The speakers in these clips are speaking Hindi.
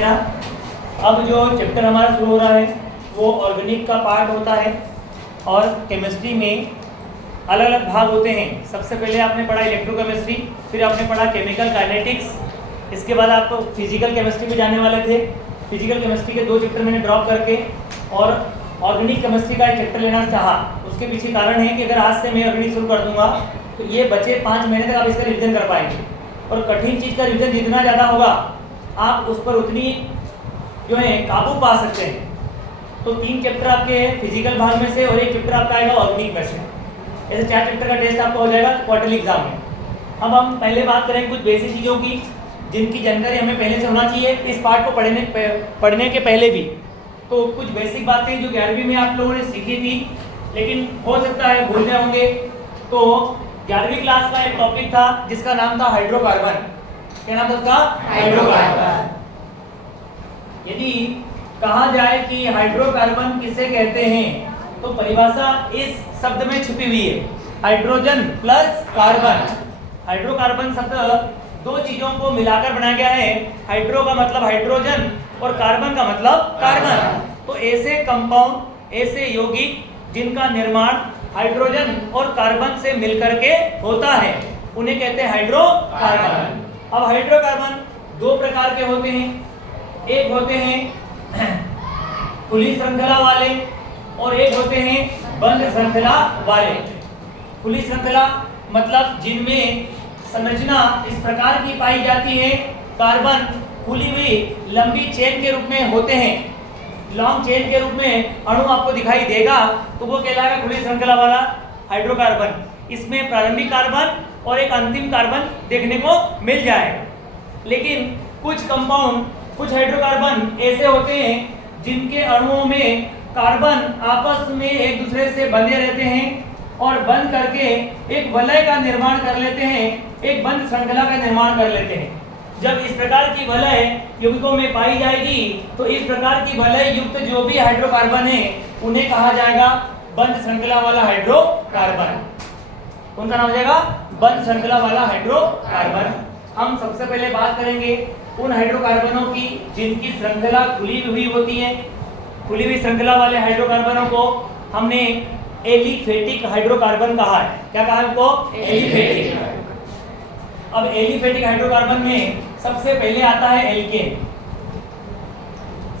ना। अब जो चैप्टर हमारा शुरू हो रहा है वो ऑर्गेनिक का पार्ट होता है और केमिस्ट्री में अलग अलग भाग होते हैं। सबसे पहले आपने पढ़ा इलेक्ट्रोकेमिस्ट्री, फिर आपने पढ़ा केमिकल काइनेटिक्स, इसके बाद आप फिजिकल केमिस्ट्री में जाने वाले थे। फिजिकल केमिस्ट्री के 2 चैप्टर मैंने ड्रॉप करके और ऑर्गेनिक केमिस्ट्री का एक चैप्टर लेना चाहा। उसके पीछे कारण है कि अगर आज से मैं ऑर्गेनिक शुरू कर दूंगा तो ये बचे 5 महीने तक आप इसका रिविजन कर पाएंगे, और कठिन चीज़ का रिविजन जितना ज़्यादा होगा आप उस पर उतनी जो है काबू पा सकते हैं। तो 3 चैप्टर आपके फिजिकल भाग में से और 1 चैप्टर आपका आएगा ऑर्गेनिक में से। ऐसे 4 चैप्टर का टेस्ट आपका हो जाएगा क्वार्टरली एग्जाम में। अब हम पहले बात करें कुछ बेसिक चीज़ों की जिनकी जानकारी हमें पहले से होना चाहिए इस पार्ट को पढ़ने के पहले भी। तो कुछ बेसिक बातें जो 11वीं में आप लोगों ने सीखी थी लेकिन हो सकता है भूल गए होंगे। तो 11वीं क्लास का एक टॉपिक था जिसका नाम था हाइड्रोकार्बन। क्या नाम था उसका? हाइड्रोकार्बन। यदि कहा जाए कि हाइड्रोकार्बन किसे कहते हैं तो परिभाषा इस शब्द में छुपी हुई है, हाइड्रोजन प्लस कार्बन। हाइड्रोकार्बन शब्द 2 चीजों को मिलाकर बनाया गया है। हाइड्रो का मतलब हाइड्रोजन और कार्बन का मतलब कार्बन। तो ऐसे कंपाउंड, ऐसे यौगिक जिनका निर्माण हाइड्रोजन और कार्बन से मिलकर के होता है उन्हें कहते हैं हाइड्रोकार्बन। अब हाइड्रोकार्बन 2 प्रकार के होते हैं। एक होते हैं खुली श्रृंखला वाले और एक होते हैं बंद श्रृंखला वाले। खुली श्रृंखला मतलब जिनमें संरचना इस प्रकार की पाई जाती है, कार्बन खुली हुई लंबी चेन के रूप में होते हैं, लॉन्ग चेन के रूप में अणु आपको दिखाई देगा तो वो कहलाएगा खुली श्रृंखला वाला हाइड्रोकार्बन। इसमें प्रारंभिक कार्बन और एक अंतिम कार्बन देखने को मिल जाएगा। लेकिन कुछ कंपाउंड, कुछ हाइड्रोकार्बन ऐसे होते हैं जिनके अणुओं में कार्बन आपस में एक दूसरे से बंधे रहते हैं और बंध करके एक वलय का निर्माण कर लेते हैं, एक बंद श्रृंखला का निर्माण कर लेते हैं। जब इस प्रकार की वलय यौगिकों में पाई जाएगी तो इस प्रकार की वलय युक्त जो भी हाइड्रोकार्बन है उन्हें कहा जाएगा बंद श्रृंखला वाला हाइड्रोकार्बन। उनका नाम हो जाएगा बंद श्रृंखला वाला हाइड्रोकार्बन। हम सबसे पहले बात करेंगे उन हाइड्रोकार्बनों की जिनकी श्रृंखला खुली हुई होती है। खुली हुई श्रृंखला वाले हाइड्रोकार्बनों को हमने एलिफेटिक हाइड्रोकार्बन कहा है। क्या कहा है उनको? एलिफेटिक। अब एलिफेटिक हाइड्रोकार्बन में सबसे पहले आता है एल्केन।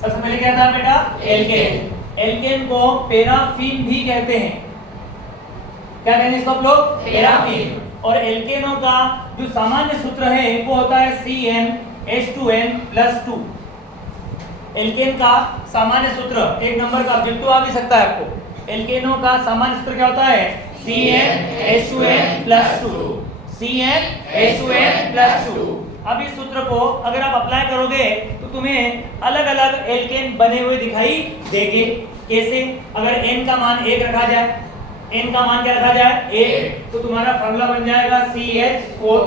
सबसे पहले क्या आता है बेटा? एल्केन। एल्केन को पैराफिन भी कहते हैं। क्या कहते हैं इसको आप लोग? पैराफिन। और एल्केनों का जो सामान्य सूत्र है वो होता है CnH2n+2। एल्केन का सामान्य सूत्र 1 नंबर का ऑब्जेक्टिव आ भी सकता है आपको। एल्केनों का सामान्य सूत्र क्या होता है? CnH2n+2। CnH2n+2। अब इस सूत्र को अगर आप अप्लाई करोगे तो तुम्हें अलग अलग एल्केन बने हुए दिखाई देंगे। कैसे? अगर n का मान 1 रखा जाए, n का मान क्या रखा जाए? 1, तो तुम्हारा फॉर्मूला बन जाएगा CH4।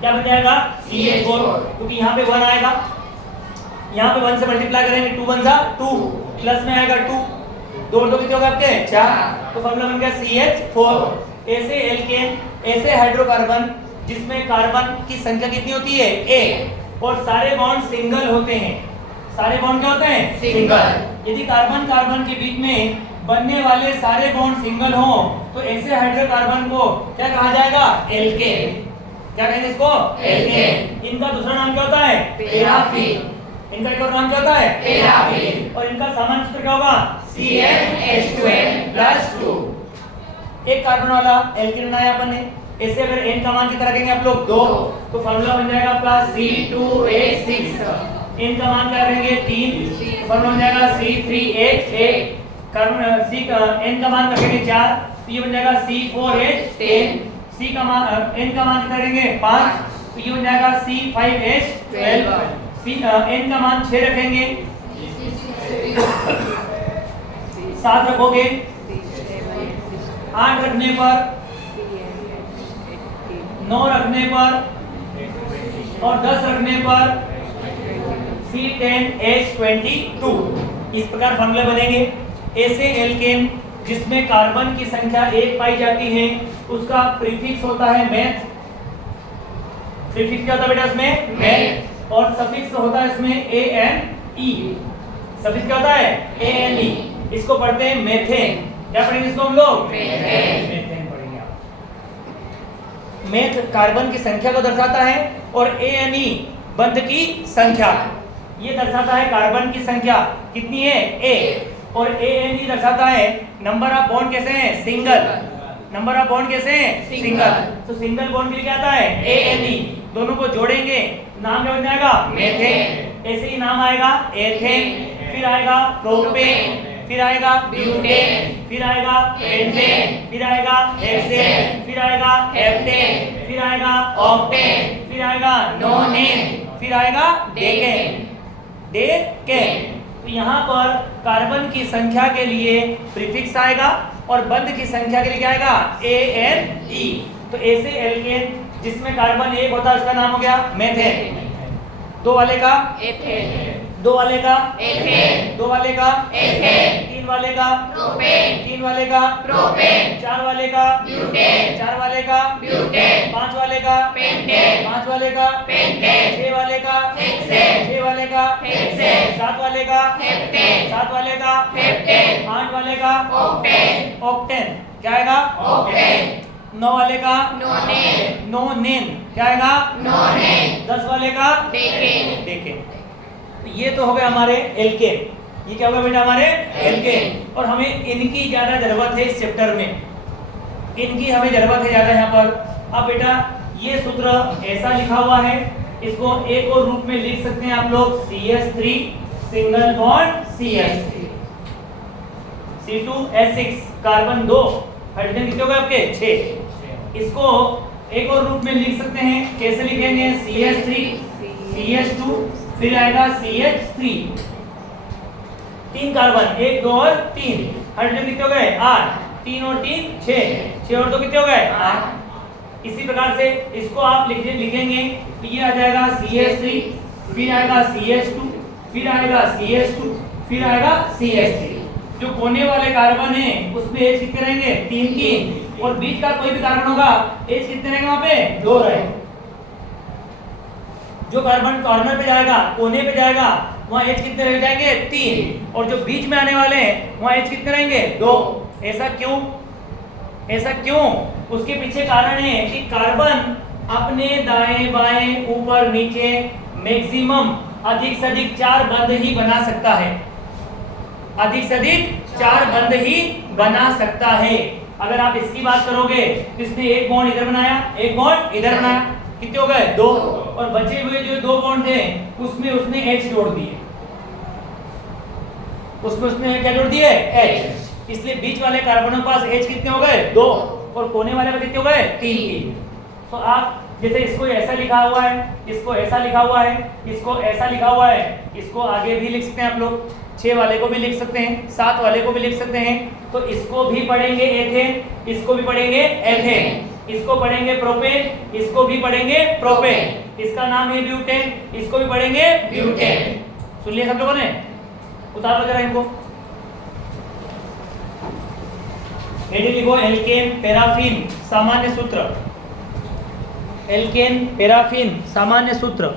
क्या बन जाएगा? CH4, क्योंकि यहाँ पे 1 आएगा, यहाँ पे 1 से मल्टीप्लाई करेंगे 2 1 2, प्लस में आएगा 2, 2 और 2 कितने हो गए आपके? 4, तो फॉर्मूला बन गया CH4। ऐसे एल्केन, ऐसे हाइड्रोकार्बन जिसमें कार्बन की संख्या कितनी होती है? 1, और सारे बॉन्ड सिंगल होते हैं। सारे बॉन्ड क्या होते हैं? सिंगल। यदि कार्बन कार्बन के बीच में बनने वाले सारे बॉन्ड सिंगल हो तो ऐसे हाइड्रोकार्बन को क्या कहा जाएगा? एल्केन। क्या कहेंगे इसको? एल्केन। इनका दूसरा नाम क्या होता है? पैराफिन। इनका एक और नाम क्या होता है? पैराफिन। और इनका सामान्य सूत्र क्या होगा? CnH2n+2। एक कार्बन वाला एल्केन बनाया अपन ने। ऐसे अगर n का मान कितना रखेंगे आप लोग? 2, तो फॉर्मूला बन जाएगा आपका C2H6। n का मान क्या रखेंगे? 3, फॉर्मूला बन जाएगा C3H8। कार्बन C का n का मान रखेंगे 4, तो ये बन जाएगा C4H10। C का मान n का मान कितना रखेंगे? 5, तो ये बन जाएगा C5H12। n का मान 6 रखेंगे, 7 रखोगे, 8 रखने पर, 9 रखने पर और 10 रखने पर C10H22। इस प्रकार फॉर्मूले बनेंगे। ऐसे एल्केन जिसमें कार्बन की संख्या 1 पाई जाती है उसका प्रीफिक्स होता है मेथ। प्रीफिक्स क्या होता है बेटा इसमें? मेथ। और सफिक्स होता है इसमें ANE। सफिक्स क्या होता है? ANE। इसको पढ़ते हैं मेथेन। क्या पढ़ेंगे इसको हम लोग? मेथेन पढ़ेंगे आप। मेथ कार्बन की संख्या को दर्शाता है और ANE बंध की संख्या। ये दर्शाता है कार्बन की संख्या कितनी है? A। और ANE दर्शाता है नंबर ऑफ बॉन्ड कैसे हैं? सिंगल। नंबर ऑफ बॉन्ड कैसे हैं? सिंगल। तो सिंगल बॉन्ड के लिए क्या आता है? ANE। दोनों को जोड़ेंगे नाम क्या बन जाएगा? मेथेन। ऐसे ही नाम आएगा एथेन, फिर आएगा प्रोपेन, फिर आएगा ब्यूटेन, फिर आएगा पेंटेन, फिर आएगा हेक्सेन, फिर आएगा हेप्टेन, फिर आएगा ऑक्टेन, फिर आएगा नोनेन, फिर आएगा डेकेन। डेकेन। तो यहाँ पर कार्बन की संख्या के लिए प्रीफिक्स आएगा और बंध की संख्या के लिए क्या आएगा? ANE। तो ऐसे एल्केन जिसमें कार्बन एक होता है उसका नाम हो गया मेथेन। दो वाले का एथेन, दो वाले का एथेन, दो वाले का एथेन, तीन वाले का प्रोपेन, तीन वाले का प्रोपेन, चार वाले का ब्यूटेन, चार वाले का ब्यूटेन, पांच वाले का पेंटेन, पांच वाले का पेंटेन, छह वाले का हेक्सेन, छह वाले का हेक्सेन, सात वाले का हेप्टेन, सात वाले का हेप्टेन, आठ वाले का ऑक्टेन, ऑक्टेन क्या आएगा? ऑक्टेन। नौ वाले का नोनेन, नोनेन क्या आएगा? नोनेन। 10 वाले का डेकेन, डेकेन। तो ये तो हो गए हमारे एल्केन। ये क्या होगा बेटा? हमारे एल्केन। और हमें इनकी ज्यादा जरूरत है इस चैप्टर में, इनकी हमें जरूरत है ज्यादा यहाँ पर। अब बेटा ये सूत्र ऐसा लिखा हुआ है, इसको एक और रूप में लिख सकते हैं आप लोग, CH3 single bond CH3, C2H6 carbon 2, hydrogen कितने हो गए आपके? 6। इसको एक और रूप में लिख सकते हैं, कैसे लिखेंगे? CH3 CH2 फिर आएगा CH3, 3 कार्बन, 1 2 और 3, हाइड्रोजन कितने हो गए? 8, 3 और 3 6, 6 और 2 कितने हो गए? 8। इसी प्रकार से इसको आप लिखेंगे तो ये आ जाएगा CH3, फिर आएगा CH2, फिर आएगा CH2, फिर आएगा CH3। जो कोने वाले कार्बन है उसमें एच कितने रहेंगे? 3 की, और बीच का कोई भी कार्बन होगा एच कितने रहेंगे? वहां पे 2 रहेंगे। जो कार्बन कॉर्नर पे जाएगा, कोने पे जाएगा, वहां एच कितने रह जाएंगे? 3, और जो बीच में आने वाले हैं वहां एच कितने रहेंगे? 2। ऐसा क्यों? ऐसा क्यों? उसके पीछे कारण है कि कार्बन अपने दाएं बाएं ऊपर नीचे मैक्सिमम अधिक से अधिक 4 बंध ही बना सकता है, अधिक से अधिक 4 बंध ही बना सकता है। अगर आप इसकी बात करोगे तो इसने एक बॉन्ड इधर बनाया, एक बॉन्ड इधर बनाया, कितने हो गए? 2, और बचे हुए जो 2 बॉन्ड थे उसमें उसने H जोड़ दिए, उसमें उसने क्या जोड़ दिए? H। इसलिए बीच वाले कार्बनों के पास H कितने हो गए? 2, और कोने वाले में कितने हो गए? 3। तो आप जैसे इसको ऐसा लिखा हुआ है, इसको ऐसा लिखा हुआ है, इसको ऐसा लिखा हुआ है, इसको आगे भी लिख सकते हैं आप लोग, 6 वाले को भी लिख सकते हैं, 7 वाले को भी लिख सकते हैं। तो इसको भी पढ़ेंगे एथेन, इसको भी पढ़ेंगे एथेन, इसको पढ़ेंगे प्रोपेन, इसको भी पढ़ेंगे प्रोपेन, इसका नाम है ब्यूटेन, इसको भी पढ़ेंगे ब्यूटेन। सुन लिया सब लोगों ने? उतार वगैरह इनको। हेडिंग लिखो एल्केन पैराफिन सामान्य सूत्र, एल्केन पैराफिन सामान्य सूत्र।